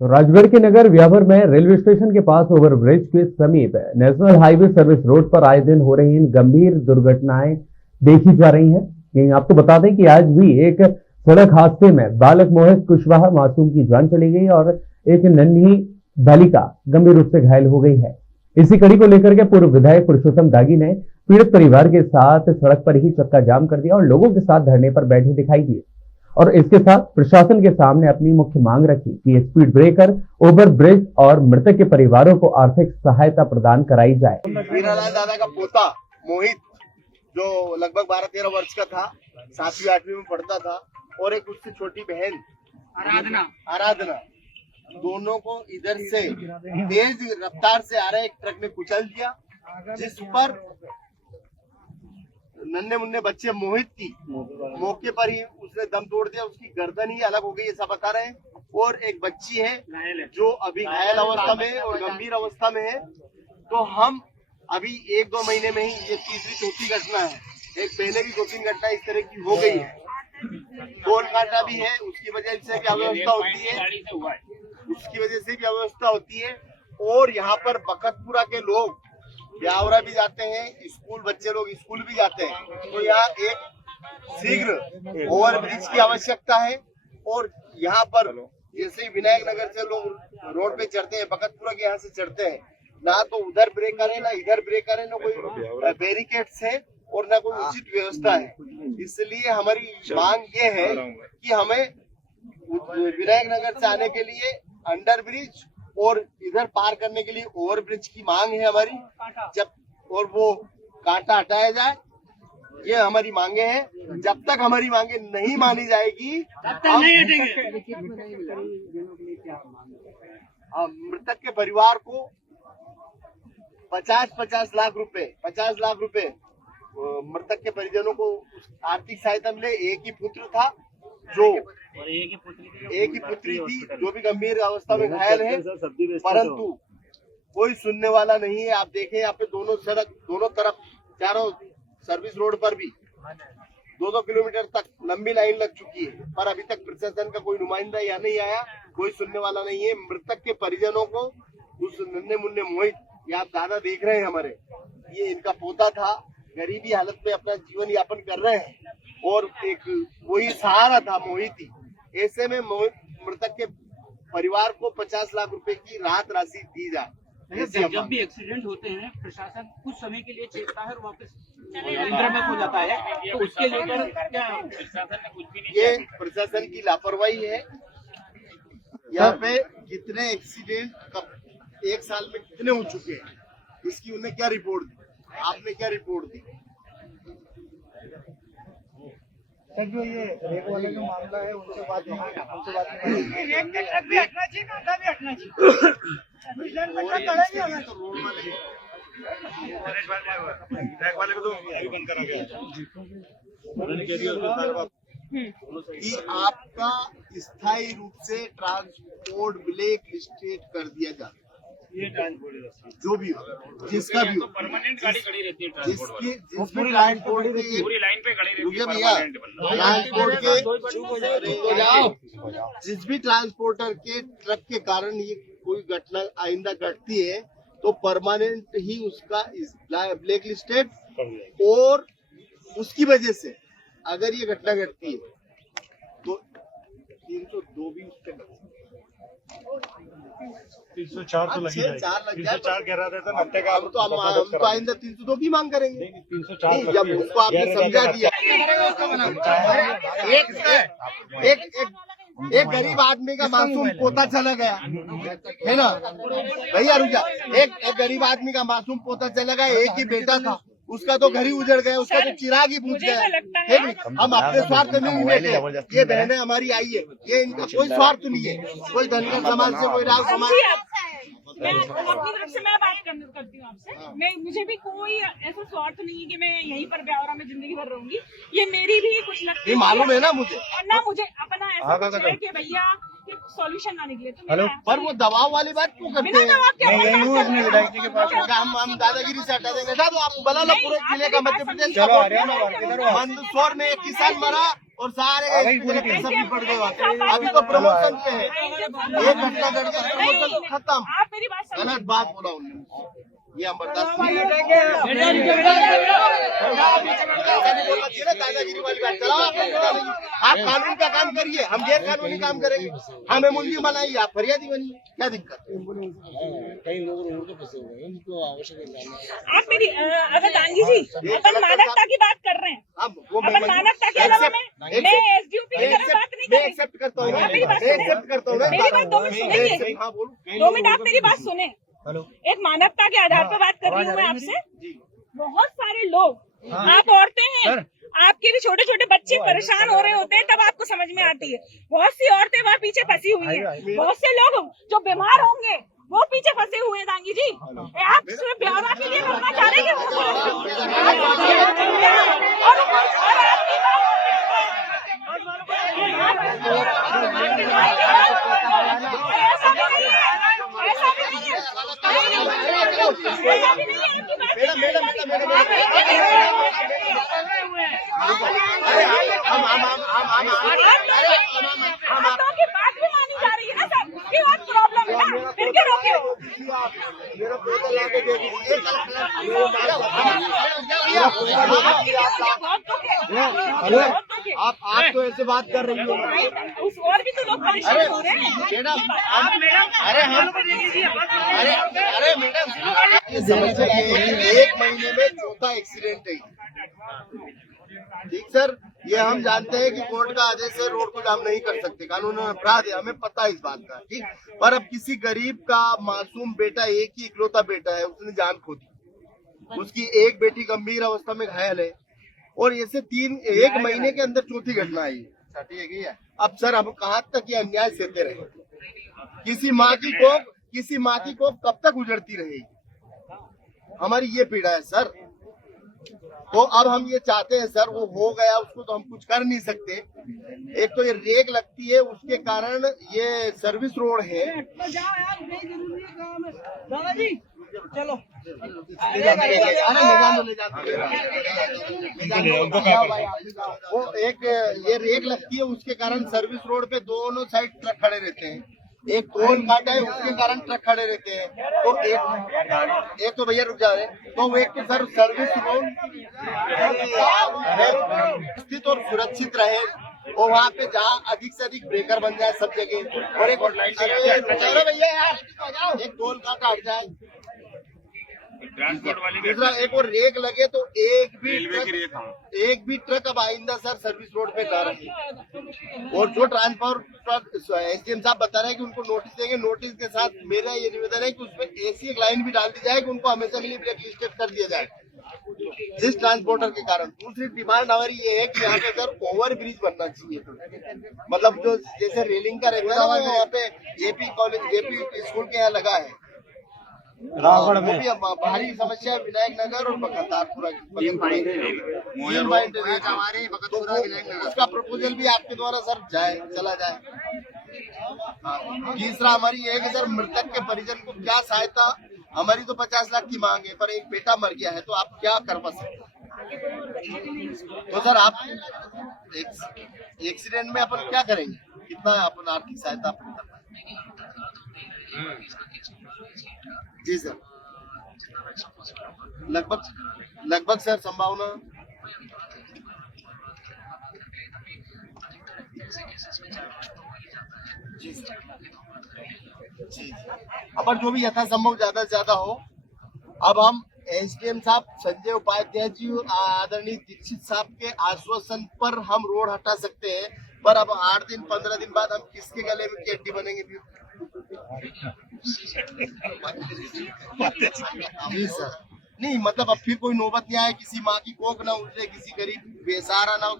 तो राजगढ़ के नगर व्यावर में रेलवे स्टेशन के पास ओवरब्रिज के समीप नेशनल हाईवे सर्विस रोड पर आए दिन हो रही इन गंभीर दुर्घटनाएं देखी जा रही हैं। यहीं आपको बता दें कि आज भी एक सड़क हादसे में बालक मोहित कुशवाहा मासूम की जान चली गई और एक नन्ही बालिका गंभीर रूप से घायल हो गई है। इसी कड़ी को लेकर के पूर्व विधायक पुरुषोत्तम दागी ने पीड़ित परिवार के साथ सड़क पर ही चक्का जाम कर दिया और लोगों के साथ धरने पर बैठे दिखाई दिए और इसके साथ प्रशासन के सामने अपनी मुख्य मांग रखी कि स्पीड ब्रेकर, ओवर ब्रिज और मृतक के परिवारों को आर्थिक सहायता प्रदान कराई जाए। वीरालाल दादा का पोता मोहित जो लगभग 12-13 वर्ष का था, 7वीं-8वीं में पढ़ता था, और एक उससे छोटी बहन आराधना, दोनों को इधर से तेज रफ्तार से आ रहे एक ट्रक ने कुचल दिया, जिस पर नन्हे मुन्ने बच्चे मोहित की मौके पर ही उसने दम तोड़ दिया, उसकी गर्दन ही अलग हो गई ऐसा बता रहे हैं। और एक बच्ची है जो अभी घायल अवस्था में और गंभीर अवस्था में है। तो हम अभी 1-2 महीने में ही ये तीसरी-चौथी घटना है, एक पहले भी 2-3 घटना इस तरह की हो गई है। टोल काटा भी है, उसकी वजह से भी अव्यवस्था होती है, और यहाँ पर बकतपुरा के लोग ब्यावरा भी जाते हैं, स्कूल बच्चे लोग स्कूल भी जाते हैं। तो यहाँ एक शीघ्र ओवर ब्रिज की आवश्यकता है। और यहाँ पर जैसे ही विनायक नगर से लोग रोड पे चढ़ते हैं, बकतपुरा के यहाँ से चढ़ते हैं, ना तो उधर ब्रेकर है, ना इधर ब्रेकर है, ना कोई बैरिकेड्स है और ना कोई उचित व्यवस्था है। इसलिए हमारी मांग ये है कि हमें विनायक नगर से आने के लिए अंडर ब्रिज और इधर पार करने के लिए ओवर ब्रिज की मांग है हमारी, जब और वो कांटा हटाया जाए, ये हमारी मांगे हैं। जब तक हमारी मांगे नहीं मानी जाएगी मृतक के परिवार को 50 लाख रुपए मृतक के परिजनों को आर्थिक सहायता मिले। एक ही पुत्र था एक ही पुत्री थी जो भी गंभीर अवस्था में घायल है, परंतु कोई सुनने वाला नहीं है। आप देखें यहाँ पे दोनों तरफ चारों सर्विस रोड पर भी 2-2 किलोमीटर तक लंबी लाइन लग चुकी है, पर अभी तक प्रशासन का कोई नुमाइंदा यहाँ नहीं आया, कोई सुनने वाला नहीं है। मृतक के परिजनों को उस नन्हे मुन्ने मोहित, ये आप दादा देख रहे हैं हमारे, ये इनका पोता था, गरीबी हालत में अपना जीवन यापन कर रहे हैं और एक वही सहारा था मोहित ही। ऐसे में मृतक के परिवार को 50 लाख रुपए की राहत राशि दी जाए। जब भी एक्सीडेंट होते हैं प्रशासन कुछ समय के लिए चेतता है और वापस निद्रामग्न हो जाता है, तो उसके लेकर क्या प्रशासन ने कुछ भी नहीं, ये प्रशासन की लापरवाही है। यहाँ पे कितने एक्सीडेंट एक साल में कितने हो चुके हैं, इसकी उन्हें क्या रिपोर्ट दी, आपने क्या रिपोर्ट दी? जो ये रेक वाले का मामला है उनसे बात नहीं कि आपका स्थायी रूप से ट्रांसपोर्ट ब्लैक लिस्टेड कर दिया जाता है। ये ट्रांसपोर्ट जो भी हो, जिसका भी हो, परमानेंट गाड़ी खड़ी रहती है, जिसकी पूरी ट्रांसपोर्ट की पूरी लाइन पे खड़ी रहती है भैया, ट्रांसपोर्ट के जिस भी ट्रांसपोर्टर के ट्रक के कारण ये कोई घटना आइंदा घटती है तो परमानेंट ही उसका ब्लैक लिस्टेड, और उसकी वजह से अगर ये घटना घटती है तो 302 भी उस पर 304 तो लगी जाएगी। 304 कह रहा था नट्टे का, हम तो आइंदा 302 भी मांग करेंगे। 304 जब उसको आपने समझा दिया, एक गरीब आदमी का मासूम पोता चला गया है ना भैया, रुक, एक गरीब आदमी का मासूम पोता चला गया, एक ही बेटा था, उसका तो घर ही उजड़ गया, उसका तो चिराग ही बुझ गया। हम अपने स्वार्थ में नहीं बैठे, ये बहनें हमारी आई है, ये इनका कोई स्वार्थ नहीं है, कोई धनगर समाज से, कोई राव समाज। मैं अपनी तरफ से मैं बात करती हूँ आपसे, मुझे भी कोई ऐसा स्वार्थ नहीं है कि मैं यहीं पर ब्यावरा में जिंदगी भर रहूंगी। ये मेरी भी कुछ लगती है, मालूम है ना मुझे, और ना मुझे अपना ऐसा है कि भैया सॉल्यूशन ना निकले तो पर वो दबाव वाली बात क्यों करते हैं? हम दादागिरी से हटा देंगे। तो आप बलाला पूरे जिले का मध्य प्रदेश मंदसौर में एक किसान मरा और सारे सभी पड़ गए वहाँ पे। अभी तो प्रमोशन पे है, एक घटना घट गया, प्रमोशन खत्म। आप मेरी बात समझो। गलत बात बोला उन्होंने, ये हम बर्दाश्त नहीं दादागिरी वाली बात चलाओ। आप कानून का काम करिए, हम गैर कानूनी काम करेंगे। हमें मुलजिम बनाइए, आप फरियादी बनिए, क्या दिक्कत है? कई लोग रोड पे फंसे हुए हैं, उनको आवश्यक आप मेरी अगर गांधी जी अपन मानवता की बात कर रहे हैं, अब वो अपन मानवता के अलावा मैं एसडीओपी की तरफ बात नहीं कर रही। एक्सेप्ट करता हूँ, आप मेरी बात मैं एक्सेप्ट करता हूँ। मेरी बात 2 मिनट सुनेंगे, हाँ बोलो। 2 मिनट आप मेरी बात सुने। एक मानवता के आधार पर बात कर रही हूँ मैं आपसे। बहुत सारे लोग, आप औरतें हैं, आपके भी छोटे छोटे बच्चे परेशान हो रहे होते हैं, तब आपको समझ में आती है। बहुत सी औरतें वहाँ पीछे फंसी हुई हैं, बहुत से लोग जो बीमार होंगे वो पीछे फंसे हुए हैं। गांधी जी, आप सिर्फ ब्यौरा के लिए करना चाह रहे हैं की बात भी मानी जा रही है ना सर, उसकी बात प्रॉब्लम है ना, फिर क्यों रोके हो? मेरा पोता लाके दे दीजिए। आप तो ऐसे बात कर रही हो। उस और भी तो लोग परेशान हो रहे हैं। मैडम, अरे मैडम, ये समझिए कि 1 महीने में 4था एक्सीडेंट है। ठीक सर, ये हम जानते हैं कि कोर्ट का आदेश है, रोड को जाम नहीं कर सकते, कानून में अपराध है, हमें पता है इस बात का। ठीक, पर अब किसी गरीब का मासूम बेटा, एक ही इकलौता बेटा है, उसने जान खो दी, उसकी एक बेटी गंभीर अवस्था में घायल है, और ऐसे 1 महीने के अंदर 4थी घटना आई है। अब सर हम कहाँ तक ये अन्याय सहते रहे? किसी माँ की कोख कब तक उजड़ती रहेगी? हमारी ये पीड़ा है सर। तो अब हम ये चाहते हैं सर, वो हो गया, उसको तो हम कुछ कर नहीं सकते। एक तो ये रेक लगती है, उसके कारण ये सर्विस रोड है। चलो वो एक ये रेक लगती है, उसके कारण सर्विस रोड पे दोनों साइड ट्रक खड़े रहते हैं। एक टोल काटा है, उसके कारण ट्रक खड़े रहते हैं। तो एक तो भैया रुक जा रहे, तो एक तो सर सर्विस रोड स्थित और सुरक्षित रहे, और वहाँ पे जहाँ अधिक से अधिक ब्रेकर बन जाए सब जगह, और एक भैया यार एक टोल काटा हट जाए, दूसरा एक और रेक लगे, तो एक भी ट्रक अब आइंदा सर सर्विस रोड पे ना रहे। और जो ट्रांसपोर्ट एसडीएम साहब बता रहे हैं कि उनको नोटिस देंगे, नोटिस के साथ मेरा ये निवेदन है कि उसमें ऐसी एक लाइन भी डाल दी जाए कि उनको हमेशा के लिए ब्लैक लिस्टेड कर दिया जाए जिस ट्रांसपोर्टर के कारण। दूसरी डिमांड हमारी ये है कि यहाँ पे सर ओवर ब्रिज बनना चाहिए, मतलब जो जैसे रेलिंग का रहता है ना, वहाँ पे जेपी स्कूल के यहाँ लगा है, वो भी भारी समस्या है। विनायक नगर और बकतारपुरा उसका प्रपोजल भी आपके द्वारा सर चला जाए। तीसरा हमारी ये है कि सर मृतक के परिजन को क्या सहायता, हमारी तो 50 लाख की मांग है, पर एक बेटा मर गया है, तो आप क्या करवा सकते? तो सर आप एक्सीडेंट में अपन क्या करेंगे, कितना अपन आर्थिक सहायता अपन कर पाएंगे? जी सर, लगभग सर संभावना जी अपन जो भी यथासंभव ज्यादा से ज्यादा हो। अब हम एसडीएम साहब संजय उपाध्याय जी और आदरणीय दीक्षित साहब के आश्वासन पर हम रोड हटा सकते हैं, पर अब 8 दिन 15 दिन बाद हम किसके गले में केटी बनेंगे फिर? जी सर, नहीं मतलब अब फिर कोई नौबत नहीं आए, किसी माँ की कोख ना उठे, किसी गरीब बेसहारा ना हो।